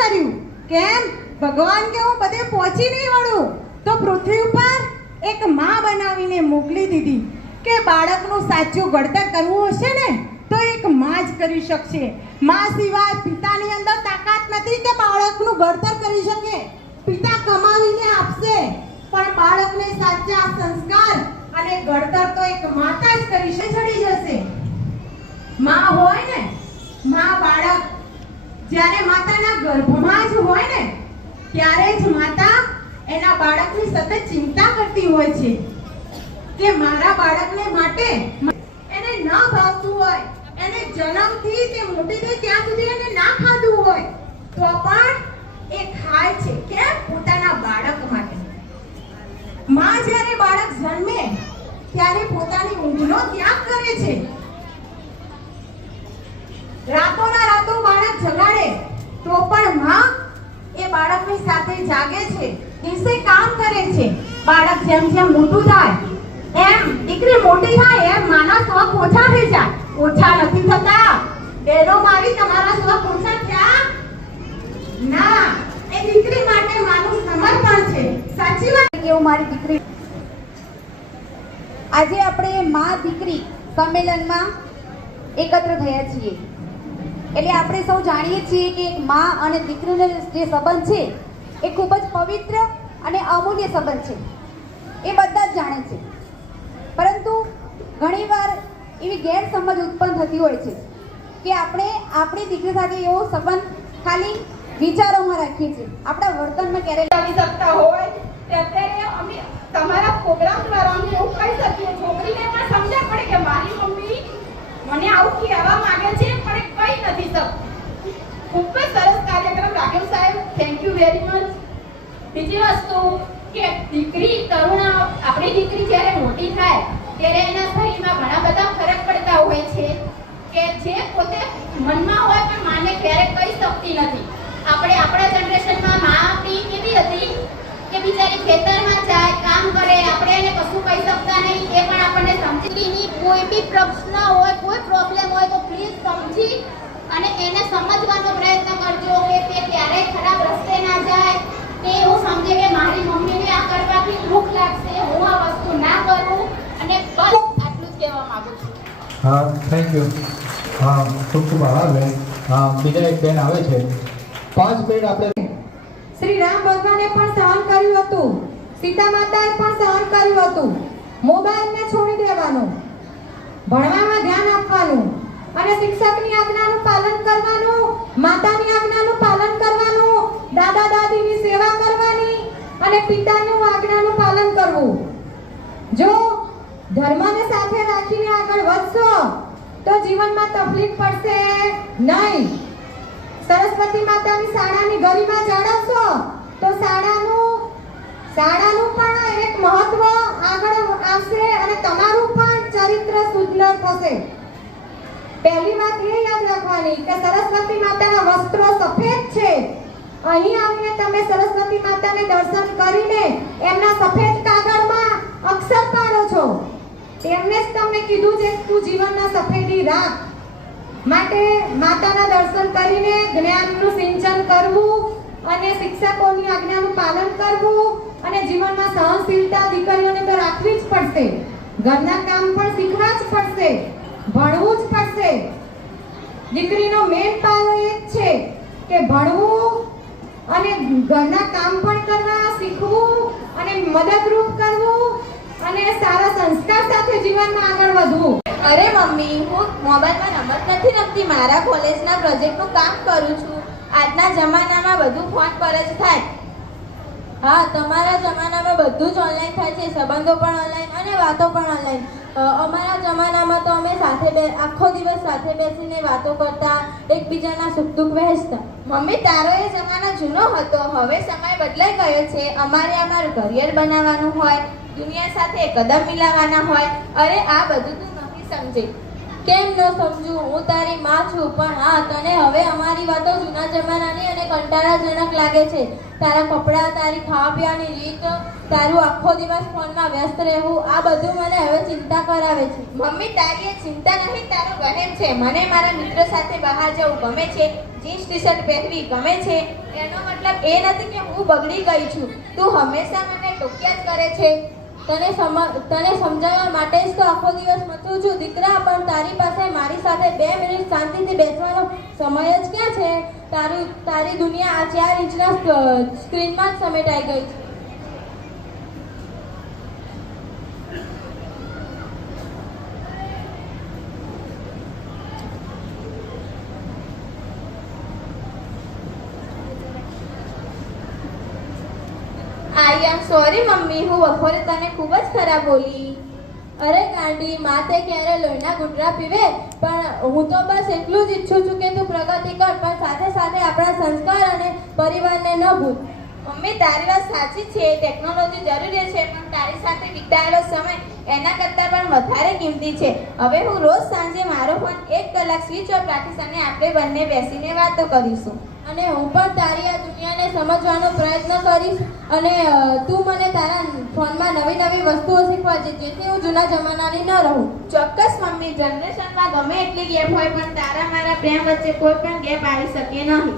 કર્યું. કેમ? ભગવાન કે હું બધે પહોંચી નહીં વળું તો પૃથ્વી ઉપર એક માં બનાવીને મોકલી દીધી કે બાળકનું સાચું ઘડતર કરવું હશે ને તો એક માં જ કરી શકશે. માં સિવાય પિતાની અંદર તાકાત નથી કે બાળકનું ઘડતર કરી શકે. પિતા કમાવીને આપશે પણ બાળકને સાચા સંસ્કાર અને ઘડતર તો એક માતા જ કરી શકે. ચડી જશે. માં હોય ને, માં બાળક જ્યારે માતાના ગર્ભમાં જ હોય ને ત્યારે જ માતા એના બાળકની સતત ચિંતા કરતી હોય છે કે મારા બાળકને માટે એને ન ભાવતું હોય, એને જન્મથી તે મોટી થઈ ત્યાં સુધી એને ના ખાધું હોય તો પણ એ ખાય છે કે પોતાના બાળક માટે. માં જ્યારે બાળક જન્મે ત્યારે પોતાની ઊંઘનો ત્યાગ કરે છે. રાતોના રાતો બાળક જગાડે તો પણ માં એ બાળકની સાથે જાગે છે, દિવસે કામ કરે છે. બાળક જેમ જેમ મોટું થાય એમ દીકરી મોટી થાય એમ માના શોખ ઓછા થઈ જાય. ઓછા નથી થતા. બેનો મારી તમારા શોખ ઓછા થયા ના. એ દીકરી માટે માનું સમર્પણ છે. સાચી વાત કે હું મારી દીકરી. આજે આપણે માં દીકરી સંમેલનમાં એકત્ર થયા છીએ એટલે આપણે સૌ જાણીએ છીએ કે એક માં અને દીકરીનો જે સંબંધ છે એ ખૂબ જ પવિત્ર અને અમૂલ્ય સંબંધ છે. એ બધા જ જાણે છે. પરંતુ ઘણીવાર એવી ગેરસમજ ઉત્પન્ન થતી હોય છે કે આપણે આપણી દીકરી સાથે એવો સંબંધ ખાલી વિચારોમાં રાખીએ છીએ, આપણા વર્તનમાં ક્યારેય આવી શકતા હોય તે અત્યારે અમે તમારા પ્રોગ્રામ દ્વારા અમે એવું કહી શકીએ. છોકરીને પણ સમજણ પડે કે મારી મમ્મી મને આવું કહેવા માંગે છે પણ એ કહી નથી શકતી. ખૂબ જ સરસ કાર્યક્રમ રાઘવ સાહેબ, થેન્ક યુ વેરી મચ. બીજી વસ્તુ કે દીકરી તરુણ આપણી દીકરી જ્યારે મોટી થાય ત્યારે એના શરીરમાં ઘણા બધા ફરક પડતા હોય છે કે જે પોતે મનમાં હોય પણ માને ક્યારેક કહી શકતી નથી. આપણે આપણા જનરેશનમાં માં આપણી કેવી હતી કે બિચારી ખેતરમાં જાય, કામ કરે, આપણે એને કશું કહી શકતા નહીં. એ પણ આપણને સમજીની કોઈ બી પ્રશ્ન હોય, કોઈ પ્રોબ્લેમ હોય તો પ્લીઝ સમજી અને એને સમજવાનો પ્રયત્ન કરજો કે તે ક્યારેય ખરાબ રસ્તે ના જાય. તે એવું સમજે કે મારી મમ્મીને આ કરવાથી દુઃખ લાગશે, હું આ વસ્તુ ના કરું. અને બસ આટલું જ કહેવા માંગુ છું. હા, થેન્ક યુ. હા, ખૂબ ખૂબ આભાર બેન. હા, બીજા એક બેન આવે છે. 5 મિનિટ આપણે. શ્રી રામ ભગવાને પણ સહન કર્યું હતું, સીતા માતાએ પણ સહન કર્યું હતું. મોબાઈલને છોડી દેવાનું, ભણવામાં ધ્યાન આપવાનું અને શિક્ષકની આજ્ઞાનું પાલન કરવાનું, માતાની આજ્ઞાનું પાલન કરવાનું, દાદા દાદીની સેવા કરવાની અને પિતાની આજ્ઞાનું પાલન કરવું. જો ધર્મને સાથે રાખીને આગળ વધશો તો જીવનમાં તકલીફ પડશે નહીં. સરસ્વતી માતાની શાળાની ગરિમા જાળવશો તો શાળાનું પણ એક મહત્વ આગળ આવશે અને તમારું પણ ચરિત્ર સુંદર થશે. પહેલી વાત એ યાદ રાખવાની કે સરસ્વતી માતાના વસ્ત્રો સફેદ છે. અહીં આવીને તમે સરસ્વતી માતાને દર્શન કરીને એમના સફેદ કાગળમાં અક્ષર પાડો છો. તેમને જ તમને કીધું છે તું જીવનમાં સફેદી રાખ. માટે માતાના દર્શન કરીને જ્ઞાનનું સિંચન કરવું અને શિક્ષકોની આજ્ઞાનું પાલન કરવું અને જીવનમાં સહનશીલતા દીકરીઓને તો રાખવી જ પડશે. ઘરના કામ પણ શીખવા જ પડશે, ભણવું જ પડશે. દીકરીનો મેન પાયો એ જ છે કે ભણવું અને ઘરના કામ પણ કરવા શીખવું અને મદદરૂપ કરવું અને સારા સંસ્કાર સાથે જીવનમાં આગળ વધવું. અરે મમ્મી, હું મોબાઈલમાં રમત નથી રમતી, મારા કોલેજના પ્રોજેક્ટનું કામ કરું છું. આજના જમાનામાં બધું ફોન પર જ થાય. હા, તમારા જમાનામાં બધું જ ઓનલાઈન થાય છે, સંબંધો પણ ઓનલાઈન અને વાતો પણ ઓનલાઈન. અમારા જમાનામાં તો અમે આખો દિવસ સાથે બેસીને વાતો કરતા, એકબીજાના સુખ દુઃખ વહેંચતા. મમ્મી, તારો એ જમાનો જૂનો હતો, હવે સમય બદલાઈ ગયો છે. અમારું કરિયર બનાવવાનું હોય, દુનિયા સાથે કદમ મિલાવવાના હોય. અરે આ બધું તું નથી સમજે. કેમ ન સમજુ? હું તારી માં છું, પણ હા, તને હવે અમારી વાતો જૂના જમાનાની અને કંટાળાજનક લાગે છે. તારા કપડાં, તારી ખાવા પીવાની રીત, તારું આખો દિવસ ફોનમાં વ્યસ્ત રહેવું, આ બધું મને હવે ચિંતા કરાવે છે. મમ્મી, તારી એ ચિંતા નહીં, તારું વહેમ છે. મને મારા મિત્રો સાથે બહાર જવું ગમે છે, જીન્સ ટી-શર્ટ પહેરવી ગમે છે. એનો મતલબ એ નથી કે હું બગડી ગઈ છું. તું હંમેશા મને ટોક્યા જ કરે છે. તને સમજાવવા માટે જ તો આખો દિવસ મથું છું દીકરા, પણ તારી પાસે મારી સાથે 2 મિનિટ શાંતિથી બેસવાનો સમય જ ક્યાં છે? તારી દુનિયા આ 4 ઇંચના સ્ક્રીનમાં જ સમેટાઈ ગઈ છે. આઈ એમ સોરી મમ્મી, હું બપોરે તને ખૂબ જ ખરાબ બોલી. અરે ગાંડી, માં તે ક્યારે લોહીના ગુંડરા પીવે? પણ હું તો બસ એટલું જ ઈચ્છું છું કે તું પ્રગતિ કર, પણ સાથે સાથે આપણા સંસ્કાર અને પરિવારને ન ભૂલ. મમ્મી, તારી વાત સાચી છે. ટેકનોલોજી જરૂરી છે, પણ તારી સાથે વિતાવેલો સમય એના કરતાં પણ વધારે કિંમતી છે. હવે હું રોજ સાંજે મારો ફોન 1 કલાક સ્વિચ ઓફ રાખીશ અને આપણે બંને બેસીને વાતો કરીશું. અને હું પણ તારી આ દુનિયાને સમજવાનો પ્રયત્ન કરીશ, અને તું મને તારા ફોનમાં નવી નવી વસ્તુઓ શીખવાડજે, જેથી હું જૂના જમાનાની ન રહું. ચોક્કસ મમ્મી, જનરેશનમાં ગમે એટલી ગેપ હોય, પણ તારા મારા પ્રેમ વચ્ચે કોઈ પણ ગેપ આવી શકે નહીં.